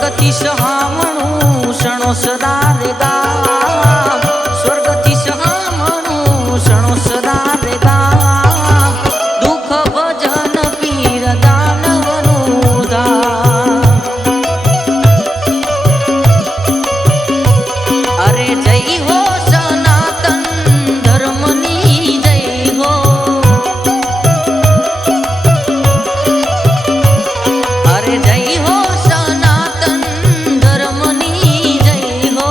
સ્વર્ગથી સહામણું શણો સદા રે ગામ, સ્વર્ગથી સહામણું શણો સદા રે ગામ, દુઃખ ભજન પીર દાનવનું ધામ. અરે જય હો સનાતન ધર્મની જય હો, અરે જય હો સનાતન ધર્મની જય હો.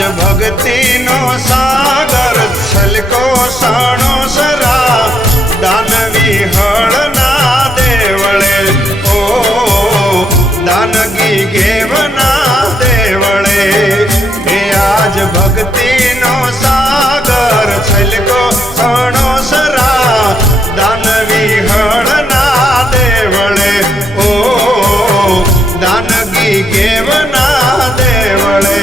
ભક્તિનો સાગર છલકો સણોસરા દાનવી હળના દેવળે ઓ દાનગી ગેવના દેવળે એ આજ ભક્તિનો સાગર છલકો સણોસરા દાનવી હળના દેવળે ઓ દાનગી ગેવના દેવળે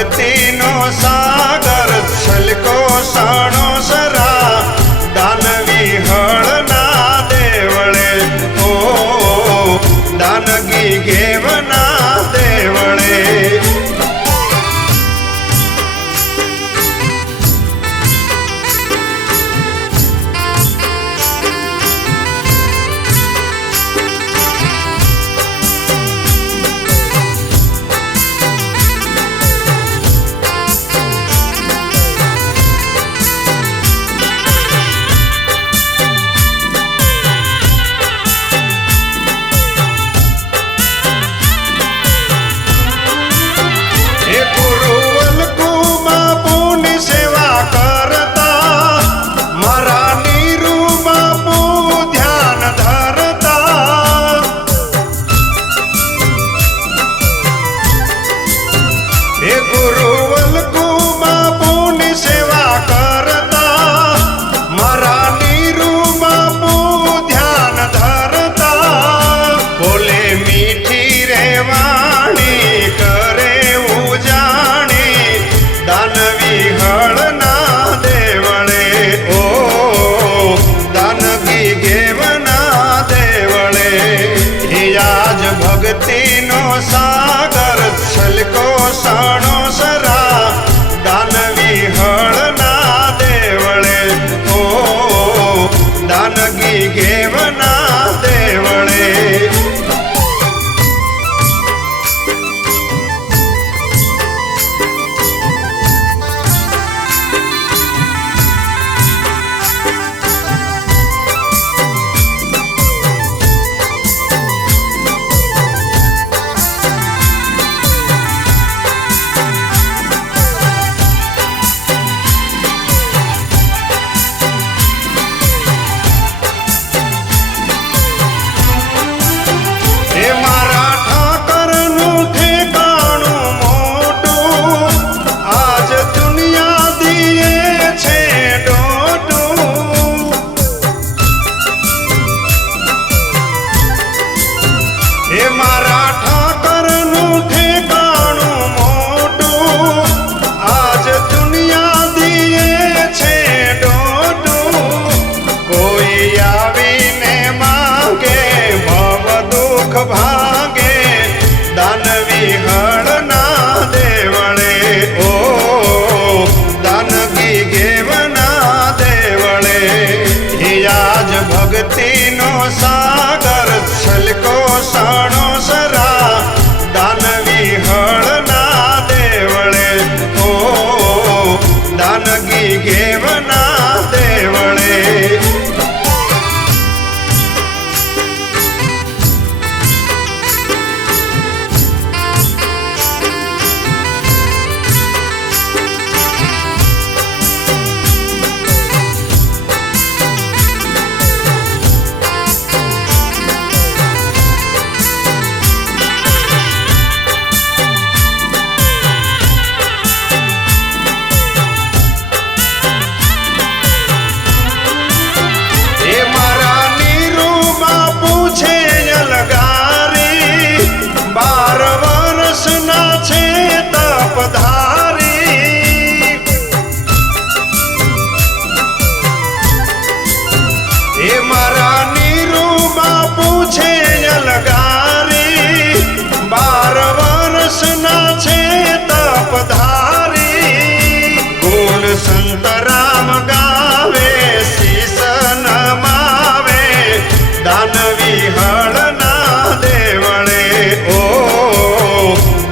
ભક્તિનો સાગર છલકો સણોસરા દાનવી હળના દેવળે ઓ દાનગી ગેવના દેવળે ભક્તિનો સાગર છલકો સણોસરા દાનવી હળના દેવળે ઓ દાનગી ગેવના દેવળે ભાગે દાનવી હળના દેવળે ઓ દાનગી ગેવના દેવળે આજ ભક્તિનો સાગર છલકો સણોસરા દાનવી હળના દેવળે ઓ દાનગી ગેવના દેવળે પૂછે અલગારી 12 વર્ષના છે તપધારી ગુણ સંતરામ ગાવે શીશ નમાવે દાનવી હળના દેવળે ઓ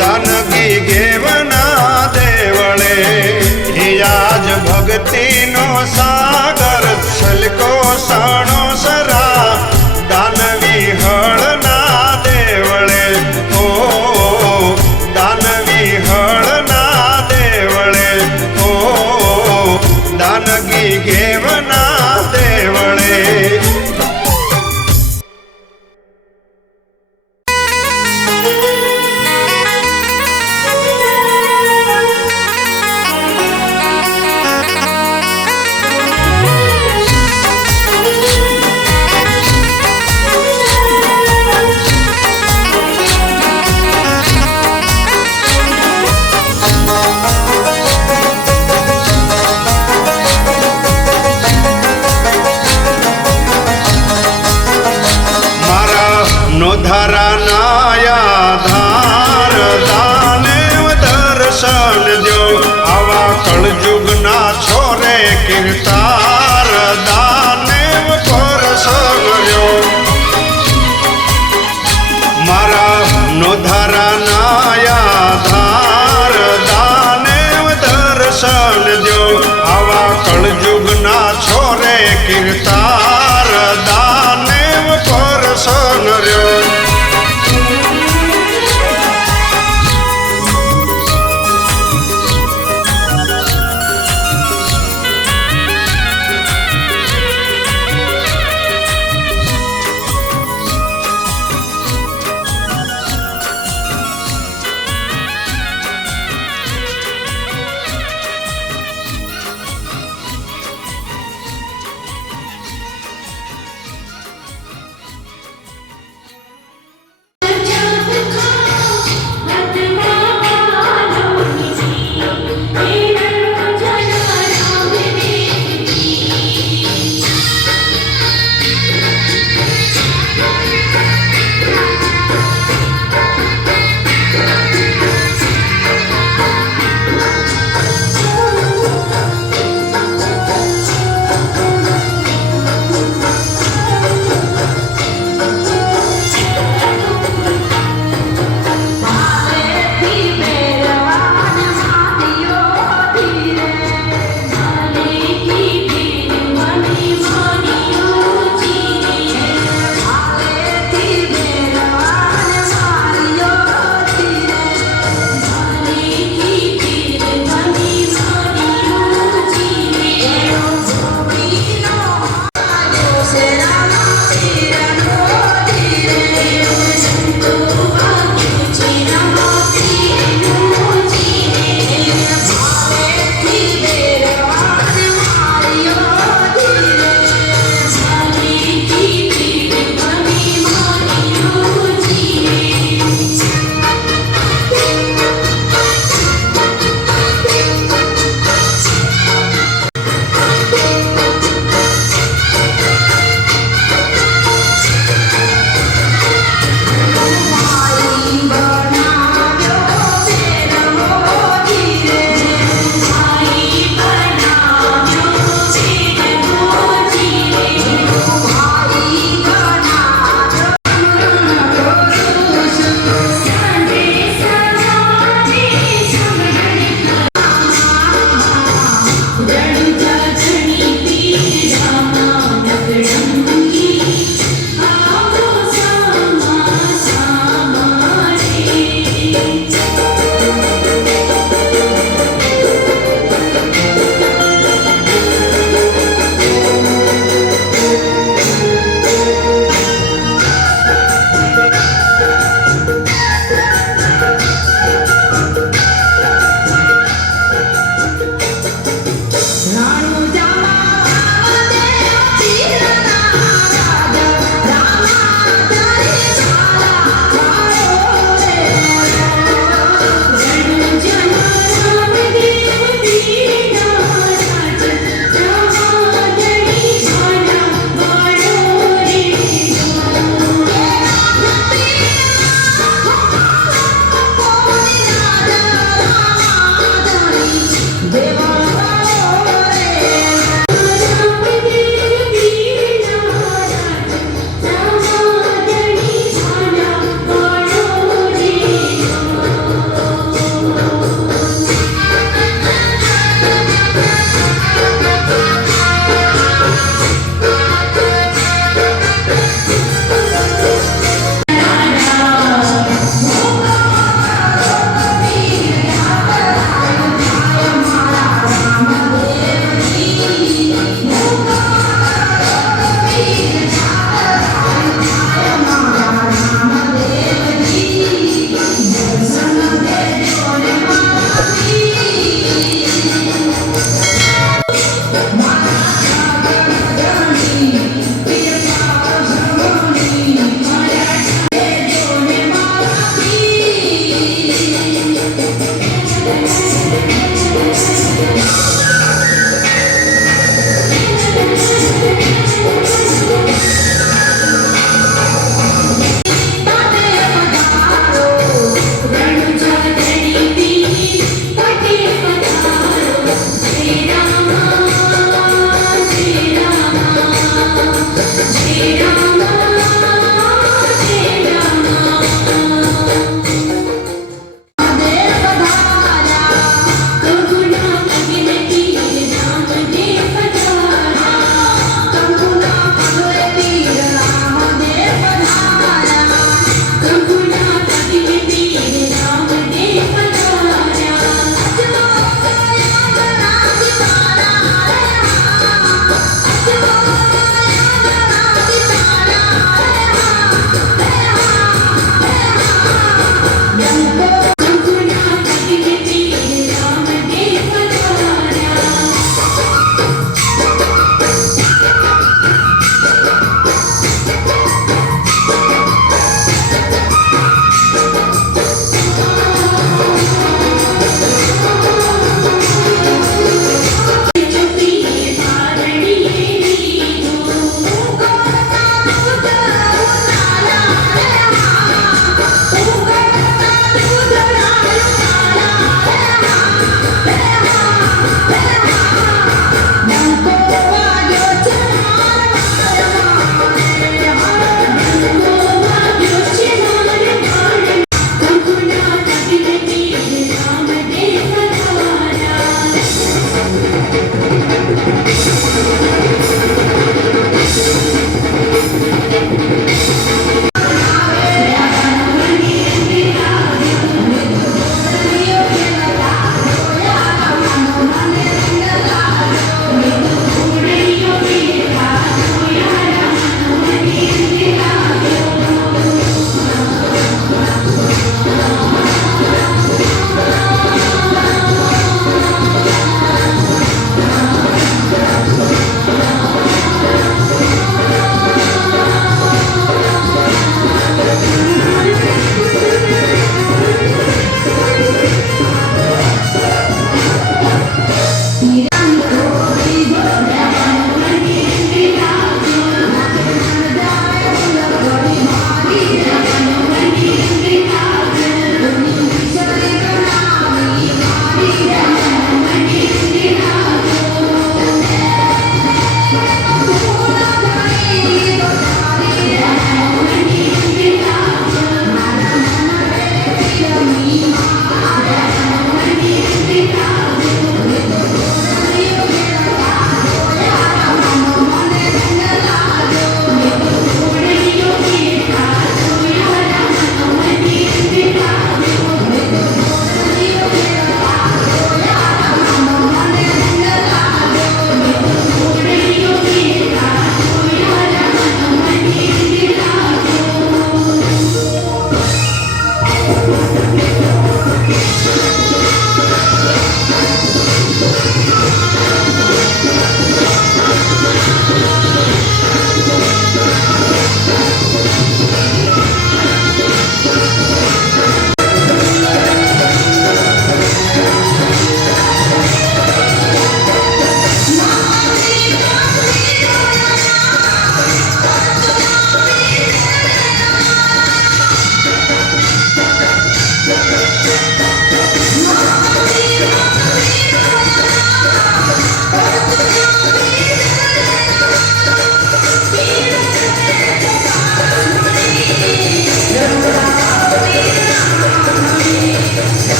દાનગી ગેવના દેવળે આજ ભક્તિનો સાગર છલકો સણો સરા દાનવી હળના દેવળે ઓ દાનવી હળના દેવળે ઓ દાનગી ગેવના દેવળે નોધારાના ધાર દાનેવ દર્શન દો આવા કળજુગના છોરે કીર્તાર દાનેવ પરસન દો મારા નોધારાના ધાર દાનેવ દર્શન દો આવા કળજુગના છોરે કીર્તાર દાનેવ પરસન રહ્યો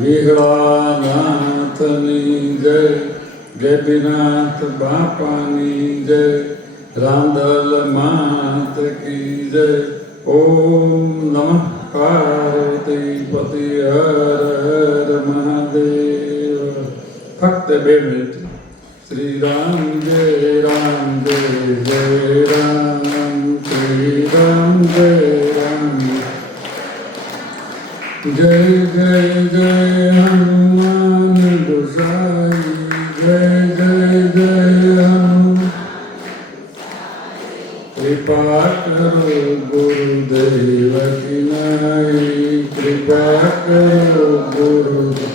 વિહળાનાથની જય, ગેપીનાથ બાપાની જય, રામદલ માત કી જય. ઓમ નમઃ પાર્વતી પતિ હર હર મહાદેવ. ફક્ત 2 મિનિટ. શ્રી રામ જય રામ જય જય રામ, શ્રી રામ જય રામ જય જય જય હનુમાન ગુસાઈ. કૃપા કરો ગુરુદેવ કી નાઈ, કૃપા કરો ગુરુદેવ.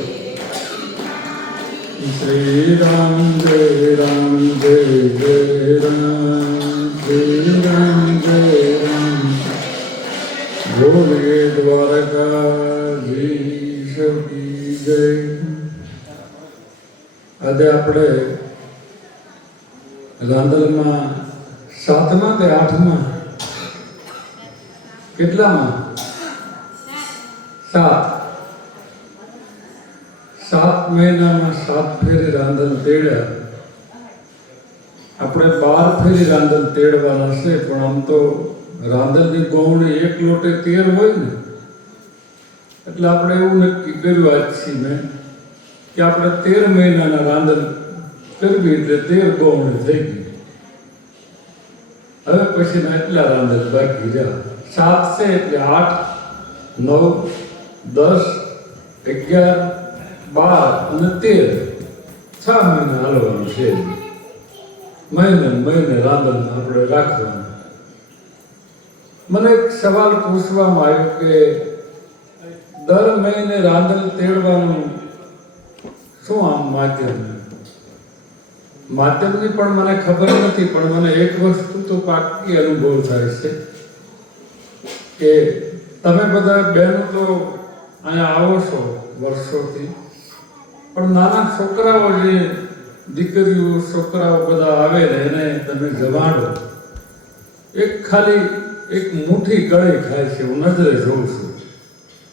શ્રી રામ જય રામ જય જય રામ, શ્રી રામ જય રામ. બોલે દ્વારકાધીશ કી જય. આજે આપણે રાંદલમાં 7મા કે 8મા કેટલામાં 7 મહિનામાં 7 ફેરી રાંદલ તેડ્યા. આપણે 12 ફેરી રાંદલ તેડવાના છે, પણ આમ તો રાંદલની ગોવણી 1 લોટે 13 હોય ને, એટલે આપણે એવું નક્કી કર્યું આજથી મેં કે આપણે 13 મહિનાના રાંદલ કરવી એટલે 13 ગોવણી થઈ ગઈ. હવે પછીના એટલા રાંદલ બાકી રહ્યા. 7 છે એટલે 8, 9, 10, 11, 12 અને 13, 6 મહિના હાલવાનું છે. મહિને રાંદલ આપણે રાખવાનું. મને એક સવાલ પૂછવામાં આવ્યો કે દર મહિને રાંદલ તેડવાનું શું આમ માધ્યમની પણ મને ખબર નથી, પણ મને એક વસ્તુ તો પાકી અનુભવ થાય છે કે તમે બધા બહેનો તો અહીંયા આવો છો વર્ષોથી, પણ નાના છોકરાઓ જે દીકરીઓ છોકરાઓ બધા આવે ને એને તમે જમાડો. ખાલી એક મુઠ્ઠી કળી ખાય છે, હું નજરે જોઉં છું.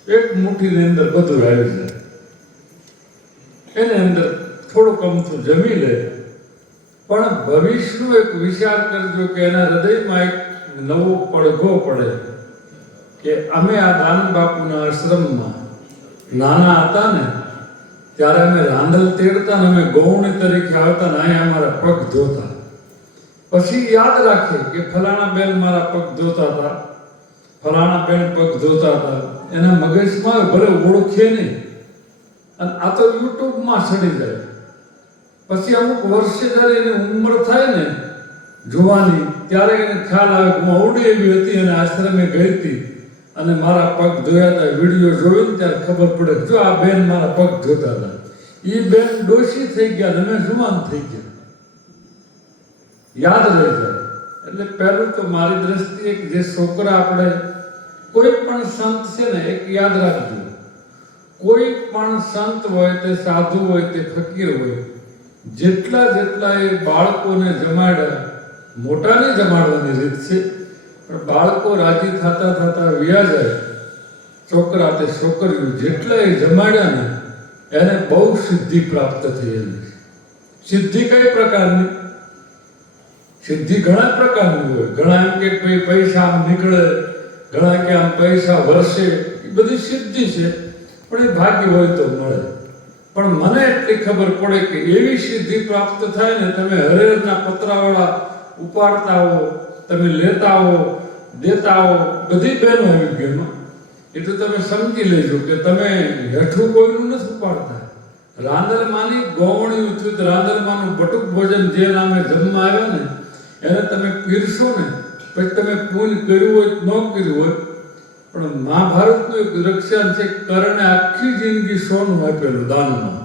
એક મુઠ્ઠીની અંદર બધું આવી જાય. એની અંદર થોડુંક અમથું જમી લે, પણ ભવિષ્યનો એક વિચાર કરજો કે એના હૃદયમાં એક નવો પડઘો પડે કે અમે આ દાન બાપુના આશ્રમમાં નાના હતા ને ત્યારે અમે રાંદલ તેડતા ને અમે ગૌણી તરીકે આવતા ને અહીંયા અમારા પગ ધોતા. પછી યાદ રાખે કે ફલાણા બેન મારા પગ ધોતા હતા, ફલાણા બેન પગ ધોતા હતા. એના મગજમાં ભલે ઓળખે નહીં, અને આ તો યુટ્યુબમાં ચડી જાય. પછી અમુક વર્ષે જ્યારે એની ઉંમર થાય ને જોવાની, ત્યારે એને ખ્યાલ આવે કે હું અવડી એવી હતી અને આશ્રમે ગઈ હતી અને મારા પગ ધોયા હતા. વિડીયો જોઈને ત્યારે ખબર પડે જો આ બેન મારા પગ ધોતા હતા. એ બેન ડોશી થઈ ગયા, તમે જુવાન થઈ ગયા, યાદ રહી જાય. એટલે પહેલું તો મારી દ્રષ્ટિએ જે છોકરા આપણે કોઈ પણ સંત છે ને, એક યાદ રાખજો, કોઈ પણ સંત હોય તે સાધુ હોય તે ફકીર હોય, જેટલા એ બાળકોને જમાડ્યા, મોટાને જમાડવાની રીત છે, પણ બાળકો રાજી થતા વ્યા જાય, છોકરા તે છોકરીઓ જેટલા એ જમાડ્યા ને એને બહુ સિદ્ધિ પ્રાપ્ત થયેલી. સિદ્ધિ કઈ પ્રકારની? સિદ્ધિ ઘણા પ્રકારની હોય. ઘણા એમ કે પૈસા આમ નીકળે, ઘણા કે આમ પૈસા વરસે, એ બધી સિદ્ધિ છે, પણ એ ભાગ્ય હોય તો મળે. પણ મને એટલી ખબર પડે કે એવી સિદ્ધિ પ્રાપ્ત થાય ને, તમે હરેરના પતરાવાળા ઉપાડતા હો, તમે લેતા હો, દેતા હો, બધી બહેનો આવી ગઈ. એ તો તમે સમજી લેજો કે તમે હેઠું કોઈનું નથી ઉપાડતા. રાંદલમાંની ગોવણી ઉઠ્યું, રાંદલમાંનું બટુક ભોજન જે નામે જમવા આવ્યા ને એને તમે પીરશો ને, પછી તમે પૂન કર્યું હોય ન કર્યું હોય. પણ મહાભારતનું એક રક્ષણ છે, કર્ણે આખી જિંદગી સોનું આપેલું દાનમાં.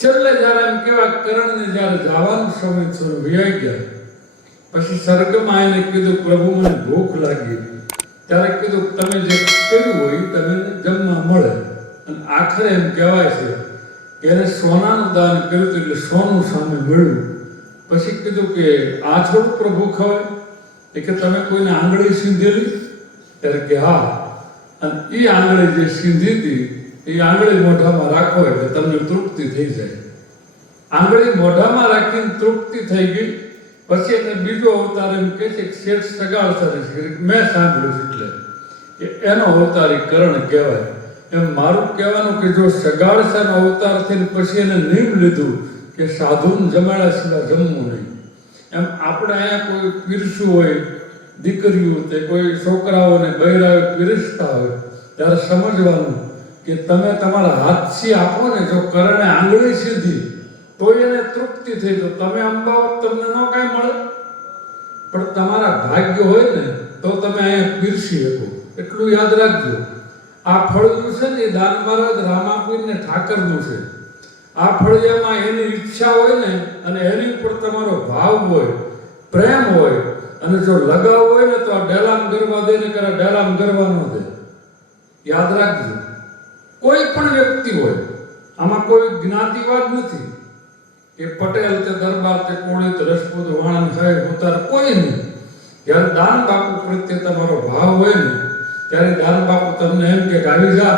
છેલ્લે જ્યારે એમ કેવા કર્ણને જ્યારે જવાનું સમય થયો, વ્યાઈ ગયા, પછી સ્વર્ગમાં એને કીધું પ્રભુ મને ભૂખ લાગી. ત્યારે કીધું તમે જે કર્યું હોય તમે જમવા મળે. અને આખરે એમ કહેવાય છે કે એને સોનાનું દાન કર્યું એટલે સોનું સામે મળ્યું. પછી કીધું કે આ થોડું પ્રભુ ખવાય? એ કે તમે કોઈને આંગળી સીંધેલી? ત્યારે કે હા. અને એ આંગળી જે સીંધી હતી એ આંગળી મોઢામાં રાખો એટલે તમને તૃપ્તિ થઈ જાય. આંગળી મોઢામાં રાખીને તૃપ્તિ થઈ ગઈ. પછી એને બીજો અવતાર એમ કહે છે કે શેઠ સગાળસારી છે, મેં સાંભળ્યું એટલે કે એનો અવતારી કરણ કહેવાય. એમ મારું કહેવાનું કે જો સગાળસાનો અવતાર થઈને પછી એને નિયમ લીધું કે સાધુને જમાડ્યા સિવાય જમવું નહીં. એમ આપણે અહીંયા કોઈ પીરસું હોય, દીકરીઓ તે કોઈ છોકરાઓને બૈરાઓ પીરસતા હોય ત્યારે સમજવાનું કે તમે તમારા હાથથી આપો ને, જો કરણે આંગળી સીધી તો એને તૃપ્તિ થઈ. તો તમે અંબાવત તમને ન કાંઈ મળે. પણ તમારા ભાગ્ય હોય ને તો તમે અહીંયા પીરસી શકો. એટલું યાદ રાખજો. આ ફળિયું છે ને એ દાન મહારાજ રામાપીર ને ઠાકરનું છે. આ ફળિયામાં એની ઈચ્છા હોય ને અને એની ઉપર તમારો ભાવ હોય, પ્રેમ હોય, અને જો લગાવ હોય ને તો આ ડેલામ ગરવા દે ને કરે ડેલામ ગરવા ન દે. યાદ રાખજો. કોઈ પણ વ્યક્તિ હોય, આમાં કોઈ જ્ઞાતિવાદ નથી કે પટેલ તે દરબાર તે કોણિત રજપૂત વાણંદ સાહેબ ઉતાર કોઈ નહીં. જ્યારે દાન બાપુ પ્રત્યે તમારો ભાવ હોય ને ત્યારે દાન બાપુ તમને એમ કે આવી જા,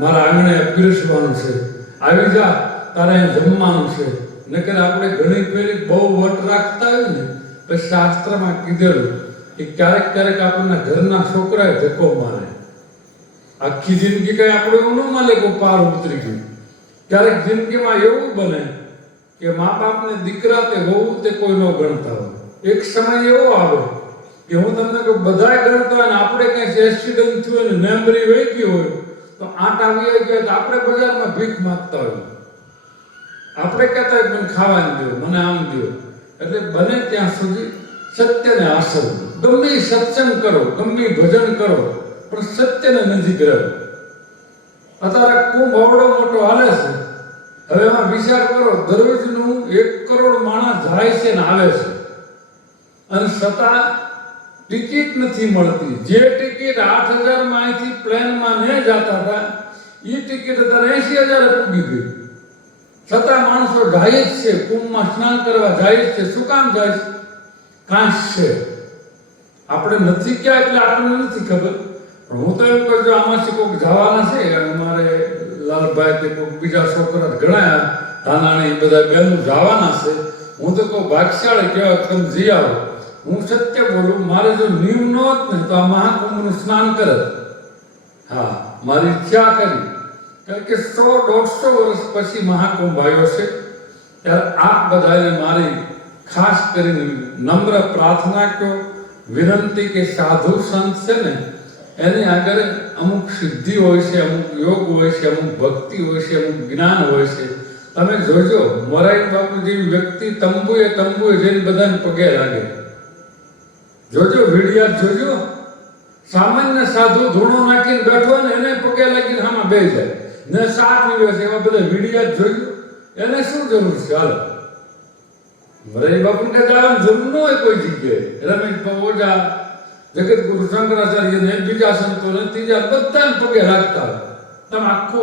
મારા આંગણે પીરસવાનું છે, આવી જા, તારે અહીં જમવાનું છે. નકર આપણે ઘણી ફેરી બહુ વટ રાખતા હોય ને તો શાસ્ત્રમાં કીધેલું કે ક્યારેક ક્યારેક આપણને ઘરના છોકરાએ ધક્કો મારે. આખી જિંદગી કઈ આપણે એવું ન મળે કે પાર ઉતરી ગયું. ક્યારેક જિંદગીમાં એવું બને કે મા બાપને દીકરા તે વહુ તે કોઈ ન ગણતા હોય. એક સમય એવો આવે કે હું તમને કહું બધાય ગણતા હોય ને આપણે કઈ એક્સિડન્ટ થયું હોય ને મેમરી વહી ગઈ હોય તો આંટ આવી ગયા તો આપણે બજારમાં ભીખ માંગતા હોય. આપણે કહેતા હોય મને ખાવાનું દો, મને આમ દો. એટલે બને ત્યાં સુધી સત્યને આસરવું. ગમે સત્સંગ કરો, ગમે ભજન કરો, પણ સત્યને નજીક રહો. અત્યારે કુંભ અવડો મોટો હાલે છે. હવે એમાં વિચાર કરો, દરરોજનું 1 કરોડ માણસ જાય છે ને આવે છે, અને છતાં ટિકિટ નથી મળતી. જે ટિકિટ 8,000 માં અહીંથી પ્લેનમાં ન જતા હતા એ ટિકિટ અત્યારે 80,000 પૂગી ગઈ. છતાં માણસો જાય જ છે, કુંભમાં સ્નાન કરવા જાય જ છે. શું કામ જાય છે? કાંસ છે. આપણે નથી ક્યાં એટલે આપણને નથી ખબર. પણ હું તો એમ કહું છું આમાંથી કોઈક જવાના છે. અમારે લાલભાઈ કે કોઈક બીજા છોકરા ઘણા નાના એ બધા બહેનો જવાના છે. હું તો કહું ભાગશાળી કહેવાય, તમે જઈ આવો. હું સત્ય બોલું, મારે જો નિયમ ન હોત ને તો આ મહાકુંભનું સ્નાન કરત. હા, મારી ઈચ્છા કરી. કારણ કે 100-150 વર્ષ પછી મહાકુંભ આવ્યો છે. ત્યારે આપ બધાને મારી ખાસ કરીને નમ્ર પ્રાર્થના કહો, વિનંતી કે સાધુ સંત છે ને એની આગળ અમુક સિદ્ધિ હોય છે, અમુક યોગ હોય છે, અમુક ભક્તિ હોય છે, અમુક જ્ઞાન હોય છે. તમે જોજો મોરારી બાપુ જેવી વ્યક્તિ તંબુએ જઈને બધાને પગે લાગે. જોજો વિડિયા જોજો. સામાન્ય સાધુ ધૂણો નાખીને બેઠો ને એને પગે લાગીને આમાં બે જાય ને 7 દિવસ એવા બધા વિડિયા જોજો. એને શું જરૂર છે? હાલો મોરારી બાપુ કે જવાનું જરૂર ન હોય કોઈ જગ્યાએ. રમેશ ઓઝા, જગતગુરુ શંકરાચાર્ય ને બીજા સંતો ને ત્રીજા બધાને પગે રાખતા હોય. તમે આખો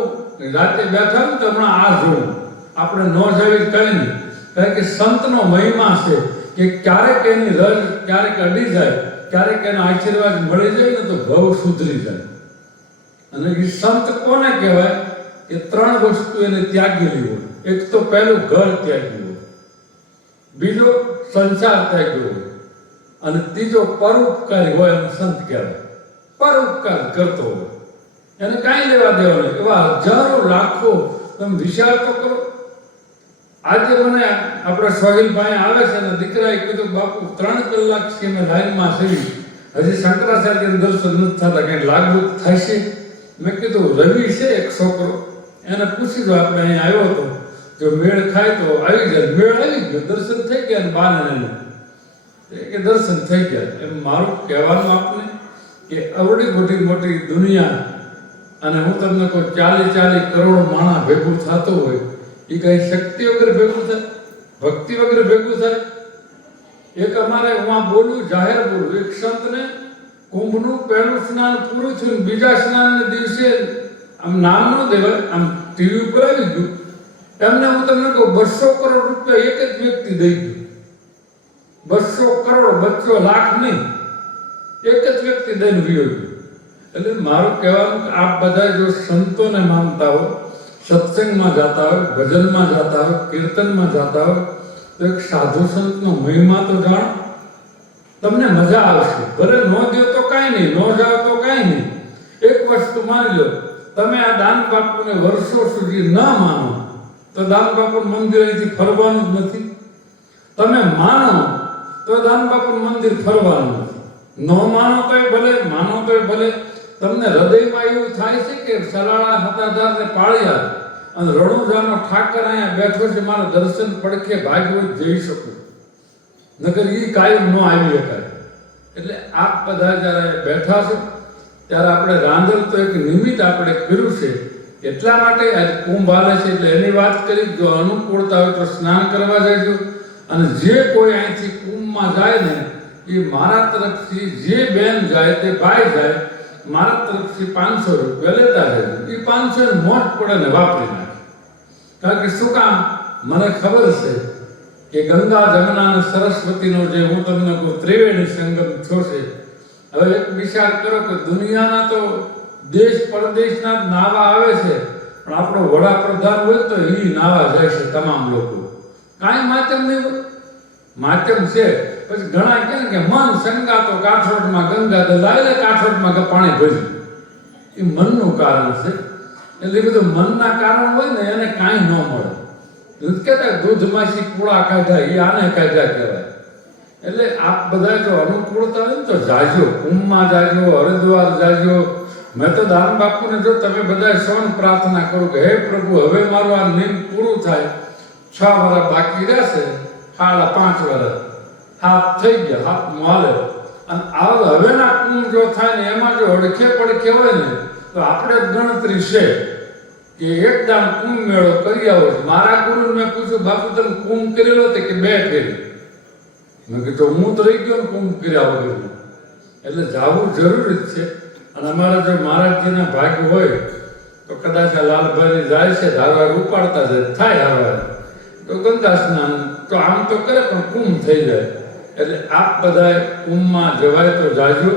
રાતે બેઠા ને તો હમણાં આ જોવું. આપણે ન જાવી કઈ નહીં. કારણ કે સંતનો મહિમા છે કે ક્યારેક એની રજ ક્યારેક અડી જાય, ક્યારેક એનો આશીર્વાદ મળી જાય ને તો ભવ સુધરી જાય. અને એ સંત કોને કહેવાય કે 3 વસ્તુ એને ત્યાગેલી હોય. એક તો પહેલું ઘર ત્યાગ્યું હોય, બીજો સંસાર ત્યાગ્યો હોય, અને ત્રીજો પરોપકારી હોય અને સંત કહેવાય. પરોપકાર કરતો હોય, એને કાંઈ લેવા દેવા નહીં. એવા હજારો લાખો તમે વિચાર તો કરો. આજે મને આપણે સોહિલભાઈ આવે છે ને દીકરાએ કીધું બાપુ 3 કલાક છે મેં લાઈનમાં છે, હજી શંકરાચાર્યનું દર્શન નથી થતા, કંઈ લાગુ થાય છે. મેં કીધું રવિ છે એક છોકરો, એને પૂછી દો, આપણે અહીંયા આવ્યો હતો, જો મેળ ખાય તો આવી જાય. મેળ આવી ગયો, દર્શન થઈ ગયા. ને બાને કે દર્શન થઈ ગયા. એમ મારું કહેવાનું આપને કે અવડી મોટી દુનિયા, અને હું તમને કોઈ 40 કરોડ માણસ ભેગું થતું હોય, એ કઈ શક્તિ વગર ભેગું થાય? ભક્તિ વગર ભેગું થાય? એક અમારે હું બોલું, જાહેર બોલું, એક સંતને કુંભનું પહેલું સ્નાન પૂરું થયું, બીજા સ્નાનને દિવસે આમ નામ ન દેવાય, આમ ટીવી ઉપર આવી ગયું. એમને હું તમને કહું 200 કરોડ રૂપિયા એક જ વ્યક્તિ દઈ ગયું. 200 કરોડ, 200 લાખ નહીં, એક જ વ્યક્તિ દઈને વિયો ગયો. એટલે મારું કહેવાનું આપ બધા જો સંતોને માનતા હો, સત્સંગમાં જતા હોય, ભજનમાં જતા હોય, કીર્તનમાં જતા હોય, તો એક સાધુ સંતનો મહિમા તો જાણો. તમને મજા આવશે. ભલે ન દો તો કાંઈ નહીં, ન જાઓ તો કાંઈ નહીં. એક વસ્તુ માની લો, તમે આ દાન બાપુને વર્ષો સુધી ન માનો તો દાન બાપુનું મંદિર અહીંથી ફરવાનું જ નથી. તમે માનો તો દાન બાપુનું મંદિર ફરવાનું નથી. ન માનો તોય ભલે, માનો તોય ભલે. તમને હૃદયમાં એવું થાય છે કે સલાળા હતાદારને પાળ્યા અને રણુજાનો ઠાકર અહીંયા બેઠો છે, મારા દર્શન પડખે ભાગ્યો જઈ શકું. નકર ઈ કાયમ ન આવી શકાય. એટલે આપ બધા જ્યારે બેઠા છો ત્યારે આપણે રાંદલ તો એક નિમિત્ત આપણે કર્યું છે, એટલા માટે આજ કુંભ હાલે છે એટલે એની વાત કરી. જો અનુકૂળતા હોય તો સ્નાન કરવા જજો, અને જે કોઈ અહીંથી કુંભમાં જાય ને એ મારા તરફથી, જે બેન જાય તે ભાઈ જાય, મારા તરફથી 500 રૂપિયા લેતા જજો. એ 500 મોટ પડે ને વાપરી નાખે. કારણ કે શું કામ, મને ખબર છે કે ગંગા જમુના અને સરસ્વતીનો જે હું તમને કહું ત્રિવેણી સંગમ થશે. હવે એક વિચાર કરો કે દુનિયાના તો દેશ પરદેશના નાવા આવે છે, પણ આપણો વડાપ્રધાન હોય તો એ નાવા જાય છે તમામ લોકો. કાંઈ માધ્યમ નહીં હોય, માધ્યમ છે. પછી ઘણા કહે કે મન સંગાતો કાઠોડમાં ગંગા તો લાવે કાઠોડમાં પાણી ભર્યું. એ મનનું કારણ છે. એટલે એ બધું મનના કારણ હોય ને એને કાંઈ ન મળે. કહેતા દૂધમાંથી કુળા કાઢ્યા, એ આને કાઢ્યા કહેવાય. એટલે આપ બધા જો અનુકૂળતા હોય ને તો જાજો, કુંભમાં જાજો, હરિદ્વાર જાજો. મેં તો દાન બાપુને જો તમે બધા સૌને પ્રાર્થના કરું કે હે પ્રભુ, હવે મારું આ નિયમ પૂરું થાય, 6 વર્ષ બાકી રહેશે, 5.5 વર્ષ હાથ થઈ ગયા, હાથ માલે. અને હવેના કુંભ જો થાય ને એમાં જો અડખે પડખે હોય ને તો આપણે ગણતરી છે કે એક દાન કુંભ મેળો કરી આવો. મારા ગુરુને મેં પૂછ્યું, બાપુ તમે કુંભ કરેલો તે કે 2 ફેરી. મેં કીધું હું તો રહી ગયો ને કુંભ કર્યા વગર. એટલે જવું જરૂરી જ છે. અને અમારા જો મહારાજજીના ભાગ્ય હોય તો કદાચ આ લાલભાઈ જાય છે ધારવાર ઉપાડતા જાય, થાય ધારવાર તો ગંગા સ્નાન તો આમ તો કરે પણ કુંભ થઈ જાય. એટલે આપ બધાએ કુંભમાં જવાય તો જાજો,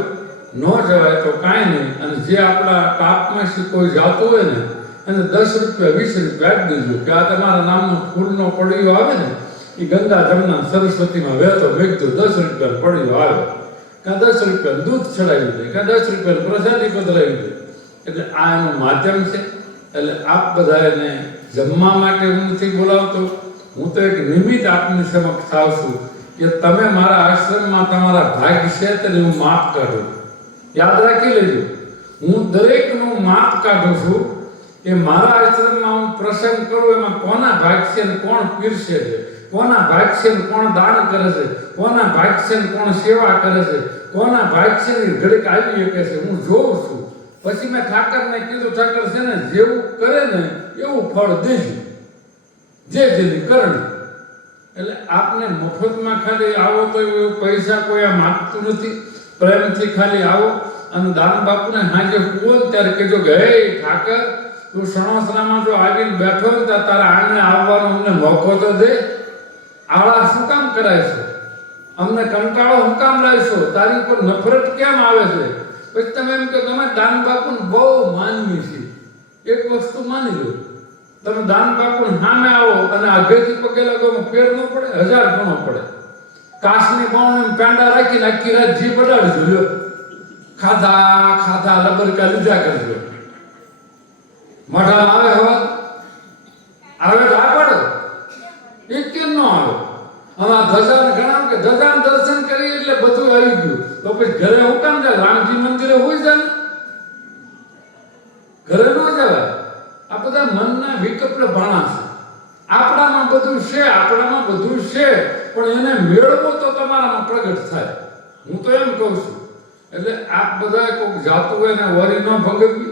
ન જવાય તો કાંઈ નહીં. અને જે આપણા ટાપમાંથી કોઈ જાતું હોય ને એને 10 રૂપિયા 20 રૂપિયા આપી દેજો કે આ તમારા નામનો ફૂલનો પડીયો આવે ને એ ગંગા જમના સરસ્વતીમાં વહેતો મેઘતું 10 રૂપિયા પડીયો આવે, કાં 10 રૂપિયા દૂધ ચડાવી દે, કાં 10 રૂપિયા પ્રસાદી બદલાવી દે. એટલે આ એનું માધ્યમ છે. એટલે આપ બધા એને જમવા માટે હું નથી બોલાવતો, હું તો એક નિમિત્ત આપની સમક્ષ થાવ છું કે તમે મારા આશ્રમમાં તમારા ભાગ્ય છે તેને હું માપ કાઢું. યાદ રાખી લેજો, હું દરેકનું માપ કાઢું છું કે મારા આશ્રમમાં હું પ્રસંગ કરું એમાં કોના ભાગ્ય છે ને કોણ પીરસે છે, કોના ભાગ્ય છે ને કોણ દાન કરે છે, કોના ભાગ્ય છે ને કોણ સેવા કરે છે, કોના ભાગ્ય છે ને ઘડીક આવી શકે છે, હું જોઉં છું. પછી મેં ઠાકરને કીધું, ઠાકર છે ને જેવું કરે ને એવું ફળ દેજો, જે જેની કરણી. એટલે આપને મફતમાં ખાલી આવો તો પૈસા કોઈ આ માગતું નથી, પ્રેમથી ખાલી આવો. અને દાન બાપુને હાજે કુવો ત્યારે કહેજો કે હે ઠાકર, તું સણોસરામાં જો આવીને બેઠો ને તારા આંગણે આવવાનો અમને મોકો તો દે. આળા શું કામ કરાય છે, અમને કંટાળો શું કામ લાવીશો, તારી ઉપર નફરત કેમ આવે છે? પછી તમે એમ કહો તમે દાન બાપુને બહુ માનવી છે. એક વસ્તુ માની લો, તમે દાન બાપુને સામે આવો અને આગેથી પગે લાગો ફેર ન પડે, 1000 ગણો પડે. કાચની બાવણે પેંડા રાખીને આખી રાત જી બડાડજો, લ્યો ખાધા ખાધા લબરકા લીધા કરજો. મોઢામાં આવે હવા આવે તો આ પડો, એ કેમ ન આવે? આમાં ધજાને ગણાવ કે ધજાન દર્શન કરી એટલે બધું આવી ગયું. તો પછી ઘરે હું કામ જાય? રામજી મંદિરે હોય જાય ને, ઘરે ન જવાય. આ બધા મનના વિકલ્પ ભાણા છે. આપણામાં બધું છે, આપણામાં બધું છે, પણ એને મેળવો તો તમારામાં પ્રગટ થાય. હું તો એમ કહું છું. એટલે આપ બધા કોઈક જાતું હોય ને વરી ન ભંગવી,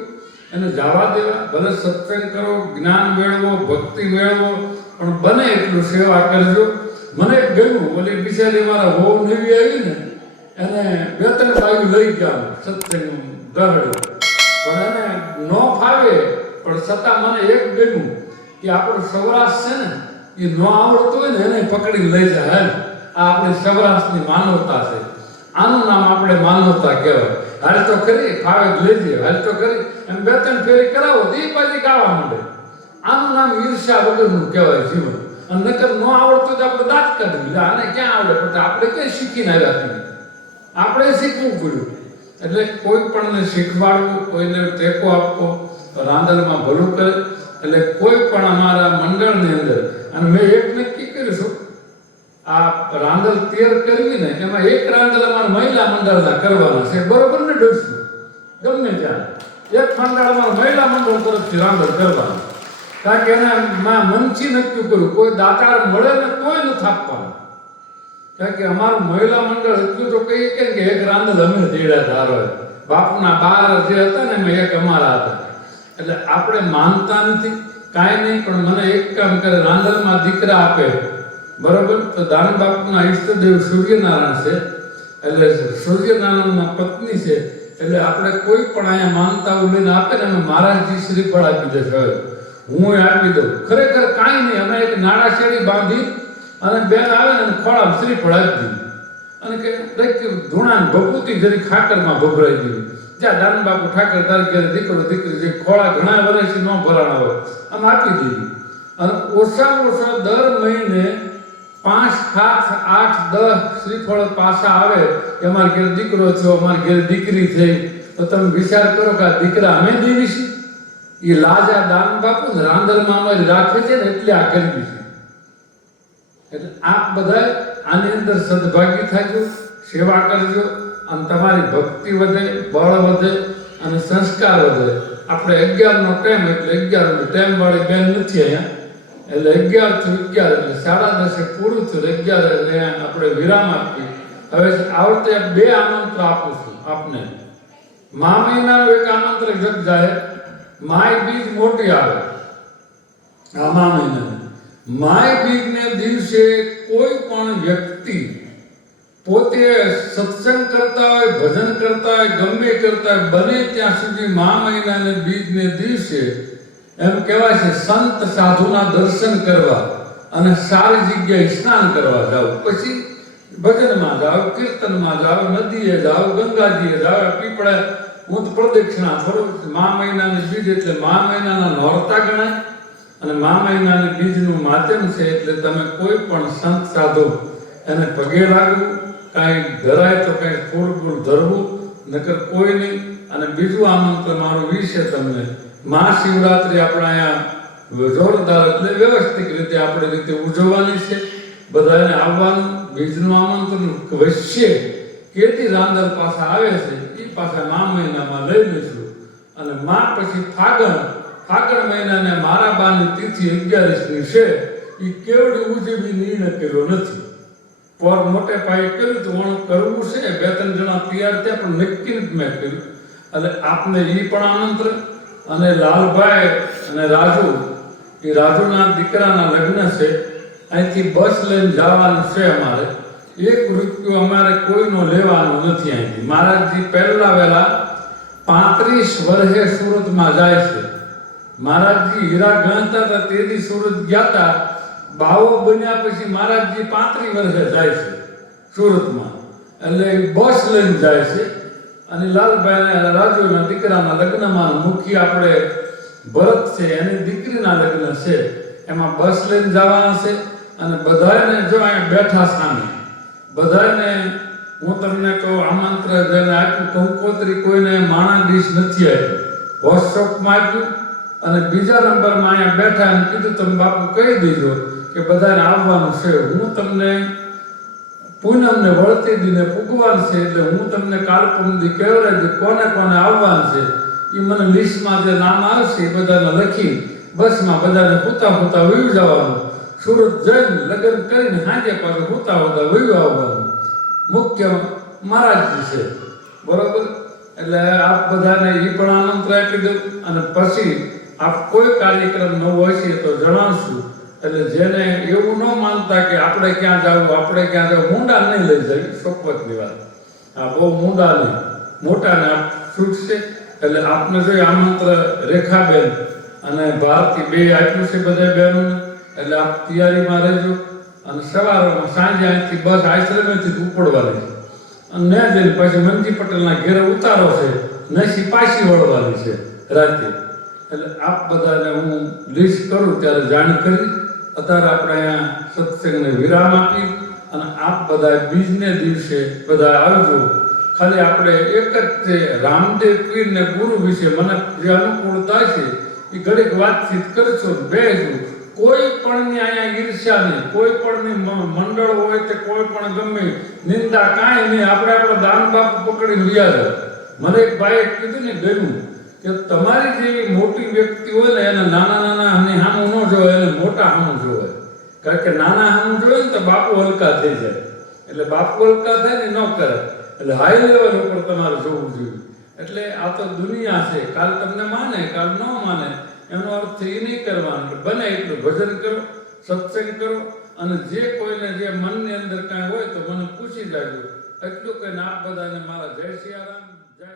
એને જવા દેવા. ભલે સત્સંગ કરો, જ્ઞાન મેળવો, ભક્તિ મેળવો, પણ બને એટલું સેવા કરજો. મને ગયું, ઓલી બિચારી મારા વહુ નવી આવી ને એને 2-3 બાયું લઈ ગયા સત્સંગ ગરડ, પણ એને ન ફાવે. પણ છતાં મને એક ગયું કે આપણું સૌરાષ્ટ્ર છે ને એ ન આવડતું હોય ને એને પકડી લઈ જાય. આ આપણી સૌરાષ્ટ્રની માનવતા છે. આનું નામ આપણે માનવતા કહેવાય. હાલ તો કરી ફાવે લઈ જઈએ, હાલ તો કરી એમ 2-3 ફેરી કરાવો તો એ પાછી ગાવા માંડે. આનું નામ ઈર્ષ્યા વગરનું કહેવાય જીવન. અને નકર ન આવડતું તો આપણે દાંત કાઢી, આને ક્યાં આવડે? પણ આપણે ક્યાં શીખીને આવ્યા છીએ? આપણે શીખવું પડ્યું. એટલે કોઈ પણને શીખવાડવું, કોઈને ટેકો આપવો, રાંદલમાં ભલું કરે. એટલે કોઈ પણ અમારા મંડળની અંદર, અને મેં એક નક્કી કર્યું છું, આ રાંદલ 13 કરવી ને એમાં એક રાંદલ અમારા મહિલા મંડળના કરવાના છે, બરોબર ને? ડોસી ગમે ત્યાં એક મંડળ અમારા મહિલા મંડળ તરફથી રાંદલ કરવાના. કારણ કે એને મનથી નક્કી કર્યું કોઈ દાતાર મળે ને કોઈ નથી આપવાનું. કારણ કે અમારું મહિલા મંડળ એટલું તો કહીએ કે એક રાંદલ અમે તેડા ધારો બાપુના બાર જે હતા ને એમાં એક અમારા હતા. એટલે આપણે માનતા નથી કાંઈ નહીં, પણ મને એક કામ કરે, રાંદલમાં દીકરા આપે બરોબર, તો દાન બાપુના ઈષ્ટદેવ સૂર્યનારાયણ છે, એટલે સૂર્યનારાયણના પત્ની છે, એટલે આપણે કોઈ પણ અહીંયા માનતાઓ લઈને આપે ને અમે મહારાજજી શ્રીફળ આપી દેશે. હવે હું આપી દઉં, ખરેખર કાંઈ નહીં, અમે એક નાળા શેરી બાંધી અને બેન આવે ને ખોળામાં શ્રીફળ આપી દીધું અને કે ધૂણા ભભૂતિ જરી ખાકરમાં ભભરાઈ દીધું. જ્યાં દાન બાપુ ઠાકર તારી ઘરે દીકરો દીકરી જે ખોળા ઘણા વર્ષથી ન ભરાણા હોય આમ આપી દીધી. અને ઓછામાં ઓછા દર મહિને 5, 7, 8, 10 શ્રીફળ પાછા આવે કે અમારા ઘેર દીકરો થયો, અમારી ઘેર દીકરી થઈ. તો તમે વિચાર કરો કે આ દીકરા અમે દેવીશું. એ લાજા દાન બાપુ ને રાંદલમાં અમારી રાખે છે ને એટલે આ કરવી છે. એટલે આપ બધા આની અંદર સદભાગી થાજો, સેવા કરજો અને તમારી ભક્તિ વધે, બળ વધે અને સંસ્કાર વધે. આપણે 11નો ટાઈમ એટલે 11 ટાઈમ વાળી બેન નથી અહીંયા, એટલે 11 થી 11 એટલે 10:30 પૂરું થયું. 11 એટલે આપણે વિરામ આપી. હવે આવતે 2 આમંત્રણ આપું છું આપને. મા મહિનાનું એક આમંત્રણ જગ જાય, માય બીજ મોટી આવે આ મા મહિનાની. માય બીજને દિવસે કોઈ પણ વ્યક્તિ પોતે સત્સંગ કરતા હોય, ભજન કરતા હોય, ગમે કરતા હોય, બને ત્યાં સુધી મા મહિનાને બીજને દિવસે એમ કહેવાય છે સંત સાધુના દર્શન કરવા અને સારી જગ્યાએ સ્નાન કરવા જાઓ. પછી ભજનમાં જાઓ, કીર્તનમાં જાઓ, નદીએ જાઓ, ગંગાજીએ જાઓ, પીપળે ઊંટ પ્રદક્ષિણા ફરો. મા મહિનાની બીજ એટલે મા મહિનાના નોરતા ગણાય અને મા મહિનાની બીજનું માધ્યમ છે. એટલે તમે કોઈ પણ સંત સાધુ એને પગે લાગવું, કાંઈ ધરાય તો કાંઈ થોડું ધરવું, નકર કોઈ નહીં. અને બીજું આમંત્રણ મારું વિશે તમને મહાશિવરાત્રિ આપણે અહીંયા જોરદાર એટલે વ્યવસ્થિત રીતે આપણે રીતે ઉજવવાની છે. બધાને આવવાનું. બીજનું આમંત્રણ વશ્ય કેતી રાંદલ પાછા આવે છે એ પાછા મા મહિનામાં લઈ લઈશું. અને મા પછી ફાગણ મહિનાને મારા બાની તિથિ 11ની છે. એ કેવડી ઉજવણી નિર્ણય કર્યો નથી. પર મોટે પાયે કર્યું તો વણ કરવું છે. 2-3 જણા તૈયાર થયા પણ નક્કી જ મેં કર્યું. એટલે આપને એ પણ આમંત્રણ. અને લાલભાઈ અને રાજુ, એ રાજુના દીકરાના લગ્ન છે. અહીંથી બસ લઈને જવાનું છે અમારે. 1 રૂપિયો અમારે કોઈનો લેવાનો નથી અહીંથી. મહારાજજી પહેલા વહેલા 35 વર્ષે સુરતમાં જાય છે. મહારાજજી હીરા ગણતા હતા તેથી સુરત ગયા હતા. બાવો બન્યા પછી મહારાજજી 35 વર્ષે જાય છે સુરતમાં. એટલે બસ લઈને જાય છે. અને લાલભાઈ અને રાજુના દીકરાના લગ્નમાં મુખી આપણે ભરત છે એની દીકરીના લગ્ન છે. એમાં બસ લઈને જવાના છે. અને બધાને જો અહીંયા બેઠા સામે બધાને હું તમને કહું આમંત્રણ જેને આપ્યું કંકોત્રી કોઈને માણા ડીશ નથી આપ્યું, વોટ્સઅપમાં આપ્યું. અને બીજા નંબરમાં અહીંયા બેઠા અને કીધું તમે બાપુ કહી દીધો કે બધાને આવવાનું છે. હું તમને પૂનમને વળતી દીને પૂગવાનું છે એટલે હું તમને કાલ પૂનમથી કહેવાય કોને કોને આવવાનું છે એ મને લિસ્ટમાં જે નામ આવશે એ બધાને લખી બસમાં બધાને પૂતા વયું જવાનું. સુરત જઈને લગ્ન કરીને સાંજે પાછું પૂતા વયું આવવાનું. મુખ્ય મહારાજજી છે બરોબર. એટલે આપ બધાને એ પણ આમંત્રણ આપી દઉં. અને પછી આપ કોઈ કાર્યક્રમ નવો હશે તો જણાવશું. એટલે જેને એવું ન માનતા કે આપણે ક્યાં જવું આપણે ક્યાં જવું, મુંડા નહીં લઈ જાય શોકવતની વાત. આ બહુ મુંડા નહીં, મોટાને આપ છૂટશે. એટલે આપને જોઈ આમંત્રણ રેખાબેન અને ભારતી 2 આપ્યું છે બધા બહેનોને. એટલે આપ તૈયારીમાં રહેજો. અને સવારમાં સાંજે અહીંથી બસ આશ્રમેથી ઉપડવાની છે અને ને જઈને પછી મંજી પટેલના ઘેરે ઉતારો છે, નસી પાછી વળવાની છે રાતે. એટલે આપ બધાને હું લિસ્ટ કરું ત્યારે જાણ કરી. અત્યારે આપણે અહીંયા સત્સંગને વિરામ આપી અને આપ બધા બીજને દિવસે બધા આવજો. ખાલી આપણે એક જ છે રામદેવ પીર ને ગુરુ વિશે મને જે અનુકૂળતા છે એ ઘડીક વાતચીત કરશો, બેસું. કોઈ પણની અહીંયા ઈર્ષ્યા નહીં, કોઈ પણની મંડળ હોય તે કોઈ પણ ગમે નિંદા કાંઈ નહીં. આપણે આપણો દાન બાપુ પકડીને વ્યાજ. મને એક ભાઈએ કીધું ને ગયું કે તમારી જેવી મોટી વ્યક્તિ હોય ને એને નાના અને સામું ન જોવે, એને મોટા સામું જોવે. કારણ કે નાના સામું જોવે ને તો બાપુ હલકા થઈ જાય. એટલે બાપ બોલકા થાય ને ન કરે. એટલે હાઈ લેવલ ઉપર તમારે જોવું જોઈએ. એટલે આ તો દુનિયા છે, કાલ તમને માને કાલ ન માને, એનો અર્થ એ નહીં કરવાનો. બને એટલું ભજન કરો, સત્સંગ કરો, અને જે કોઈને જે મનની અંદર કાંઈ હોય તો મને પૂછી જાજો. એટલું કહીને આપ બધાને મારા જય સિયારામ, જય